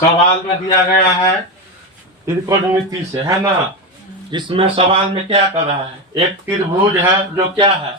सवाल में दिया गया है त्रिकोणमिति से, है ना। इसमें सवाल में क्या कर रहा है, एक त्रिभुज है जो क्या है,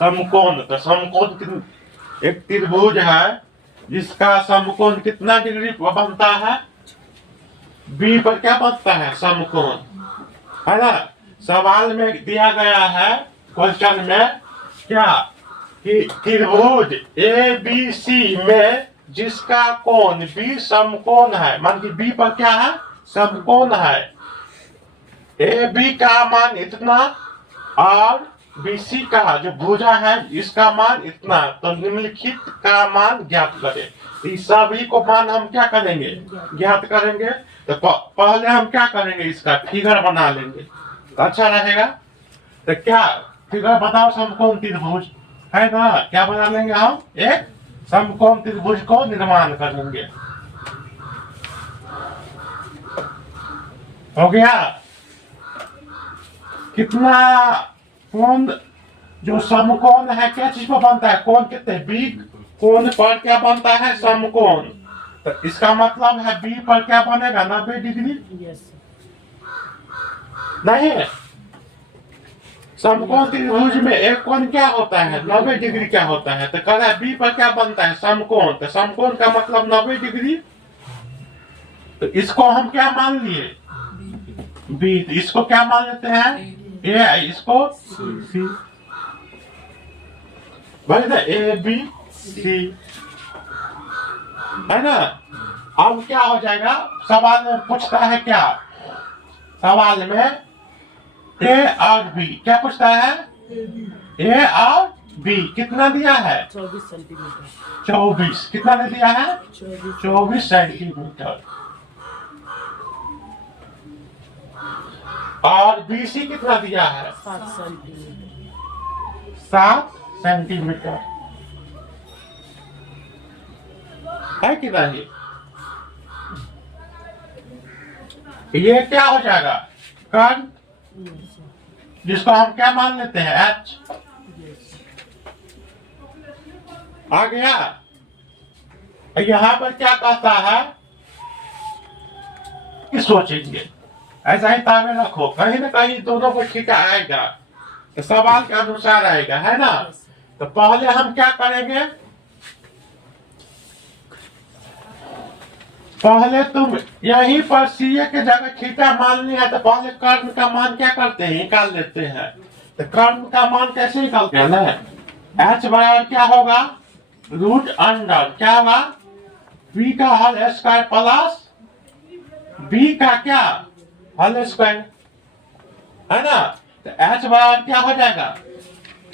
समकोण। तो समकोण एक त्रिभुज है जिसका समकोण कितना डिग्री पर बनता है, बी पर क्या बनता है, समकोण, है ना। सवाल में दिया गया है क्वेश्चन में क्या कि त्रिभुज ए बी सी में जिसका कोण बी समकोण है, मान कि बी पर क्या है, समकोण है। ए बी का मान इतना और बी सी का जो भुजा है इसका मान इतना, तो निम्नलिखित का मान ज्ञात करें। इस सभी को मान हम क्या करेंगे, ज्ञात करेंगे। तो पहले हम क्या करेंगे, इसका फिगर बना लेंगे, अच्छा रहेगा। तो क्या फिगर बताओ, समकोण त्रिभुज है ना, क्या बना लेंगे हम, एक समकोण त्रिभुज को निर्माण करेंगे। हो गया। कितना कोण जो समकोण है क्या चीज पर बनता है, कोण कितने, बी कोण पर क्या बनता है, समकोण। तो इसका मतलब है बी पर क्या बनेगा, 90 डिग्री। नहीं, समकोण त्रिभुज में एक कोण क्या होता है, 90 डिग्री क्या होता है। तो कह रहा है बी पर क्या बनता है, समकोण। तो समकोण का मतलब 90 डिग्री। तो इसको हम क्या मान लिए, बी। तो इसको क्या मान लेते हैं, ए, इसको सी, ए बी सी, है ना। अब क्या हो जाएगा, सवाल में पूछता है क्या, सवाल में ए और बी क्या पूछता है, ए और बी कितना दिया है, 24 सेंटीमीटर। 24 कितना दे दिया है, 24 सेंटीमीटर। और बी सी कितना दिया है, 7 सेंटीमीटर। 7 सेंटीमीटर, है कि नहीं। ये क्या हो जाएगा, कर्ण, जिसको हम क्या मान लेते हैं, एच। आ गया। यहां पर क्या कहता है कि सोचेंगे, ऐसा ही ताबे रखो, कहीं ना कहीं दोनों को ठीक आएगा, तो सवाल के अनुसार आएगा, है ना। तो पहले हम क्या करेंगे, पहले तुम यहीं पर सीए के जगह थीटा मान लिया, तो पहले कर्ण का मान क्या करते हैं, निकाल लेते हैं। तो कर्ण का मान कैसे निकालते हैं ना, एच बराबर क्या होगा, रूट अंडर क्या होगा, बी का होल स्क्वायर प्लस बी का क्या, होल स्क्वायर, है ना। तो एच बराबर क्या हो जाएगा,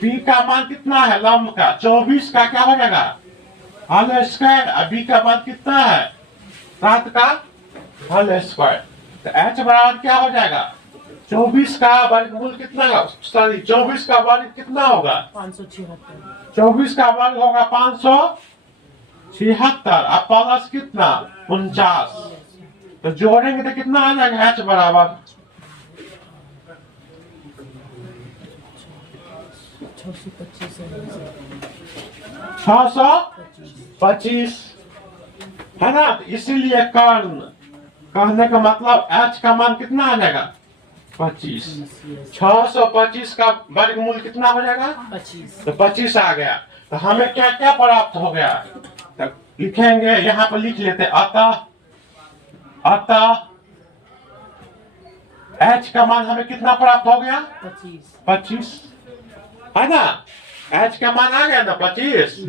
बी का मान कितना है, लंब का 24 का क्या हो जाएगा, होल स्क्वायर, और बी का मान कितना है, 7 का होल स्क्वायर। तो एच बराबर क्या हो जाएगा, 24 का वर्गमूल कितना, सॉरी 24 का वर्ग कितना होगा, 576। 24 का वर्ग होगा 576, अब प्लस कितना, 49। तो जोड़ेंगे तो कितना आ जाएगा, एच बराबर 625, है ना। तो इसीलिए कर्ण कहने का मतलब एच का मान कितना आ जाएगा, 25। 625 का वर्गमूल कितना हो जाएगा, 25। तो 25 आ गया। तो हमें क्या क्या प्राप्त हो गया, तो लिखेंगे, यहाँ पर लिख लेते, अतः एच का मान हमें कितना प्राप्त हो गया, 25, है ना। एच का मान आ गया ना 25।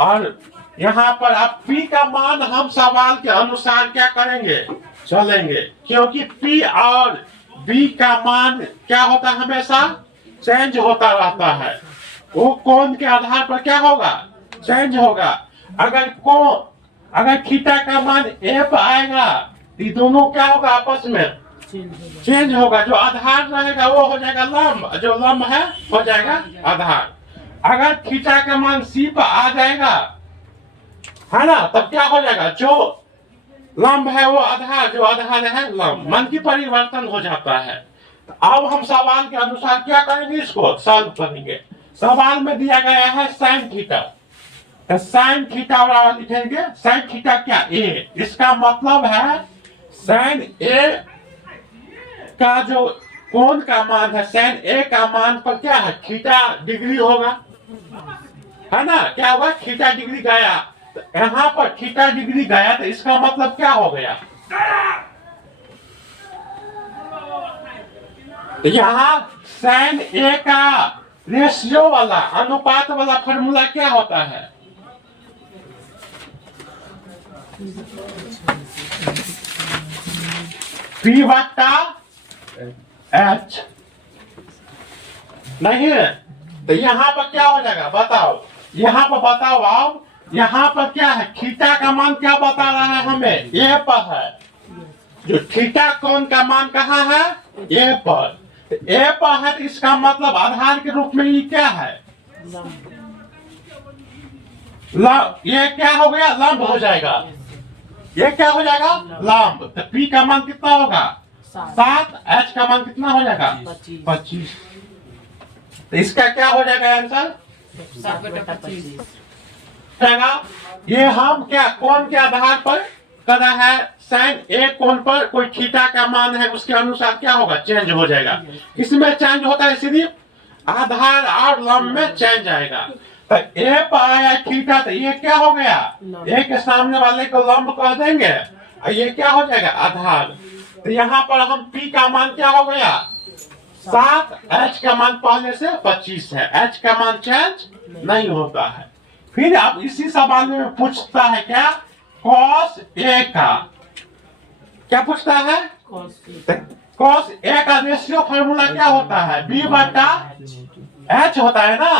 और यहाँ पर अब पी का मान हम सवाल के अनुसार क्या करेंगे, चलेंगे, क्योंकि पी और बी का मान क्या होता है, हमेशा चेंज होता रहता है। वो कोण के आधार पर क्या होगा, चेंज होगा। अगर थीटा का मान ए पर आएगा तो ये दोनों क्या होगा, आपस में चेंज होगा। जो आधार रहेगा वो हो जाएगा लंब, जो लंब है हो जाएगा आधार। अगर थीटा का मान सी पर आ जाएगा, है ना, तब क्या हो जाएगा, जो लंब है वो आधार, जो आधार है लंब, मान की परिवर्तन हो जाता है। अब हम सवाल के अनुसार क्या करेंगे, इसको सॉल्व करेंगे। सवाल में दिया गया है साइन थीटा, तो साइन थीटा बराबर लिखेंगे साइन थीटा क्या ए, इसका मतलब है साइन ए का जो कोण का मान है साइन ए का मान पर क्या है थीटा डिग्री होगा, है ना। क्या होगा थीटा डिग्री गया, तो यहाँ पर थीटा डिग्री गया तो इसका मतलब क्या हो गया, तो यहाँ साइन ए का रेशियो वाला अनुपात वाला फॉर्मूला क्या होता है, पी बट्टा एच, नहीं है। तो यहाँ पर क्या हो जाएगा बताओ, यहाँ पर बताओ आप, यहाँ पर क्या है थीटा का मान क्या बता रहा है हमें, ए पर है, जो थीटा कोण का मान कहाँ है ए पर, तो ए पर है तो इसका मतलब आधार के रूप में ये क्या है ये क्या हो गया लंब हो जाएगा, ये क्या हो जाएगा लंब। तो पी का मान कितना होगा 7, एच का मान कितना हो जाएगा 25। तो इसका क्या हो जाएगा आंसर 7/25। जाएगा। ये हम क्या कोण के आधार पर कर रहा है, साइन ए कोण पर कोई थीटा का मान है उसके अनुसार क्या होगा चेंज हो जाएगा। इसमें चेंज होता है सिर्फ आधार और लंब में चेंज आएगा। तो ए पर आया थीटा तो ये क्या हो गया ए के सामने वाले को लंब कह देंगे और ये क्या हो जाएगा आधार। तो यहाँ पर हम पी का मान क्या हो गया 7, एच का मान पहले से 25 है, एच का मान चेंज नहीं होता है। फिर अब इसी सवाल में पूछता है क्या कॉस ए का, क्या पूछता है कॉस ए का रेशियो फॉर्मूला क्या होता है बी बटा एच होता है ना।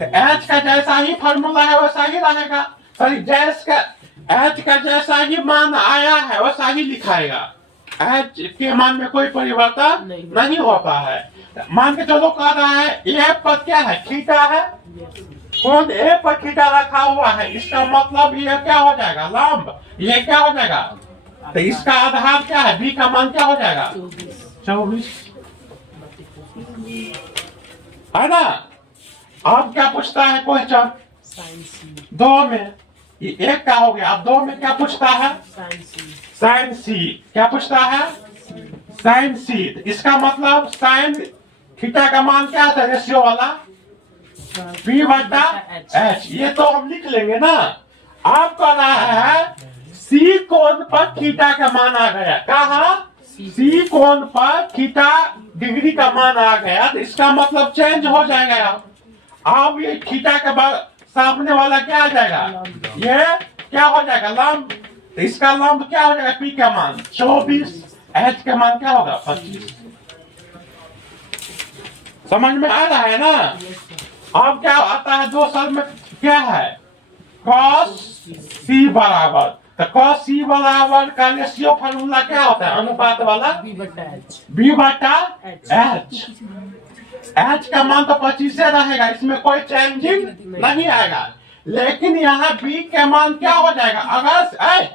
तो एच का जैसा ही फॉर्मूला है वैसा ही रहेगा, सॉरी एच का जैसा ही मान आया है वैसा ही लिखाएगा, एच के मान में कोई परिवर्तन नहीं होता है। मान के चलो कह रहा है ए पर क्या है थीटा है, कोण ए पर थीटा रखा हुआ है, इसका मतलब ये क्या हो जाएगा लंब, ये क्या हो जाएगा। तो इसका आधार क्या है बी का मान क्या हो जाएगा 24, है ना। अब क्या पूछता है क्वेश्चन दो में, ये एक का हो गया, अब दो में क्या पूछता है साइन सी, क्या पूछता है साइन सी। इसका मतलब साइन थीटा का मान क्या था रेशियो वाला पी बटा एच, ये तो हम लिख लेंगे ना। आप कह रहा है सी कोण पर थीटा का मान आ गया, कहा सी कोण पर थीटा डिग्री का मान आ गया, तो इसका मतलब चेंज हो जाएगा। अब ये थीटा के बाद सामने वाला क्या आ जाएगा ये क्या हो जाएगा लंब, तो इसका लंब क्या हो जाएगा पी का मान 24, एच का मान क्या होगा 25। समझ में आ रहा है ना। अब क्या आता है दो शब्द में क्या है कॉस सी बराबर, तो कॉस सी बराबर का रेशियो फॉर्मूला क्या होता है अनुपात वाला बी बटा एच, एच का मान तो 25 रहेगा, इसमें कोई चेंजिंग नहीं आएगा। लेकिन यहाँ बी के मान क्या हो जाएगा अगर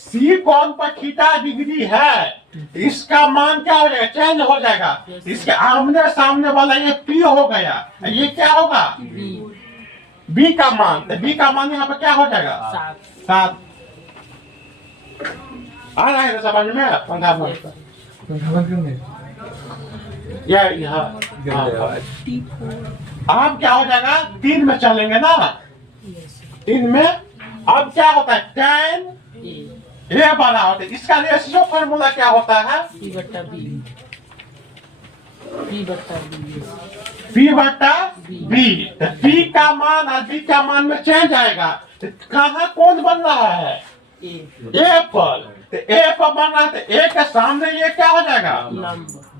सी कोण पर थीटा डिग्री है इसका मान क्या हो जाएगा चेंज हो जाएगा, इसके आमने सामने वाला ये पी हो गया, ये क्या होगा बी का मान, तो बी का मान यहाँ पर क्या हो जाएगा 7। आ रहा है समझ में पंखा अब क्या हो जाएगा 3 में चलेंगे ना, 3 में अब क्या होता है tan ए बराबर, इसका रेशियो फॉर्मूला क्या होता है पी बट्टा बी। तो बी का मान और बी का मान में चेंज आएगा, तो कहाँ कौन बन रहा है ए पर, तो ए पर बन रहा है, तो ए के सामने ये क्या हो जाएगा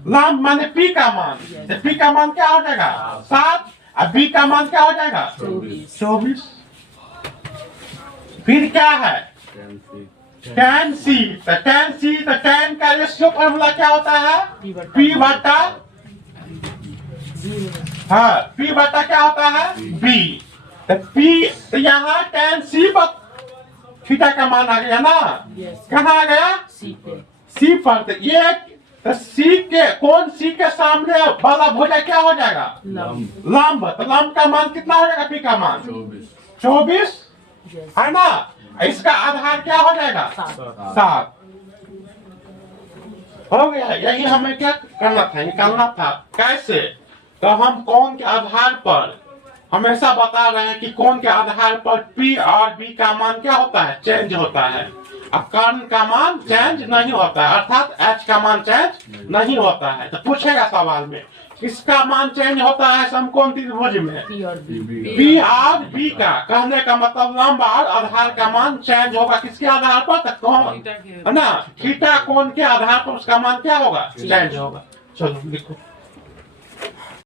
लंब माने पी का मान, तो पी का मान क्या हो जाएगा 7 और बी का मान क्या हो जाएगा 24। फिर क्या है tan C, तो tan का रेशियो फॉर्मूला क्या होता है P बटा हाँ P बटा क्या होता है B। तो P तो यहाँ tan C पर थीटा का मान आ गया ना, कहाँ आ गया C पर। तो ये तो C के कौन C के सामने वाला भुजा क्या हो जाएगा लंब, तो लंब का मान कितना हो जाएगा P का मान 24 है ना। इसका आधार क्या हो जाएगा? 7 हो गया। यही हमें क्या करना था, निकालना था। कैसे? तो हम कौन के आधार पर हमेशा बता रहे हैं कि कौन के आधार पर P और B का मान क्या होता है? चेंज होता है। अब कर्ण का मान चेंज नहीं होता है, अर्थात H का मान चेंज नहीं होता है। तो पूछेगा सवाल में किसका मान चेंज होता है समकोण त्रिभुज में? P और B P और B का। कहने का मतलब लंब और आधार का मान चेंज होगा। किसके आधार पर? तो कौन है ना, थीटा कोण के आधार पर उसका मान क्या होगा? चेंज होगा। चलो लिखो।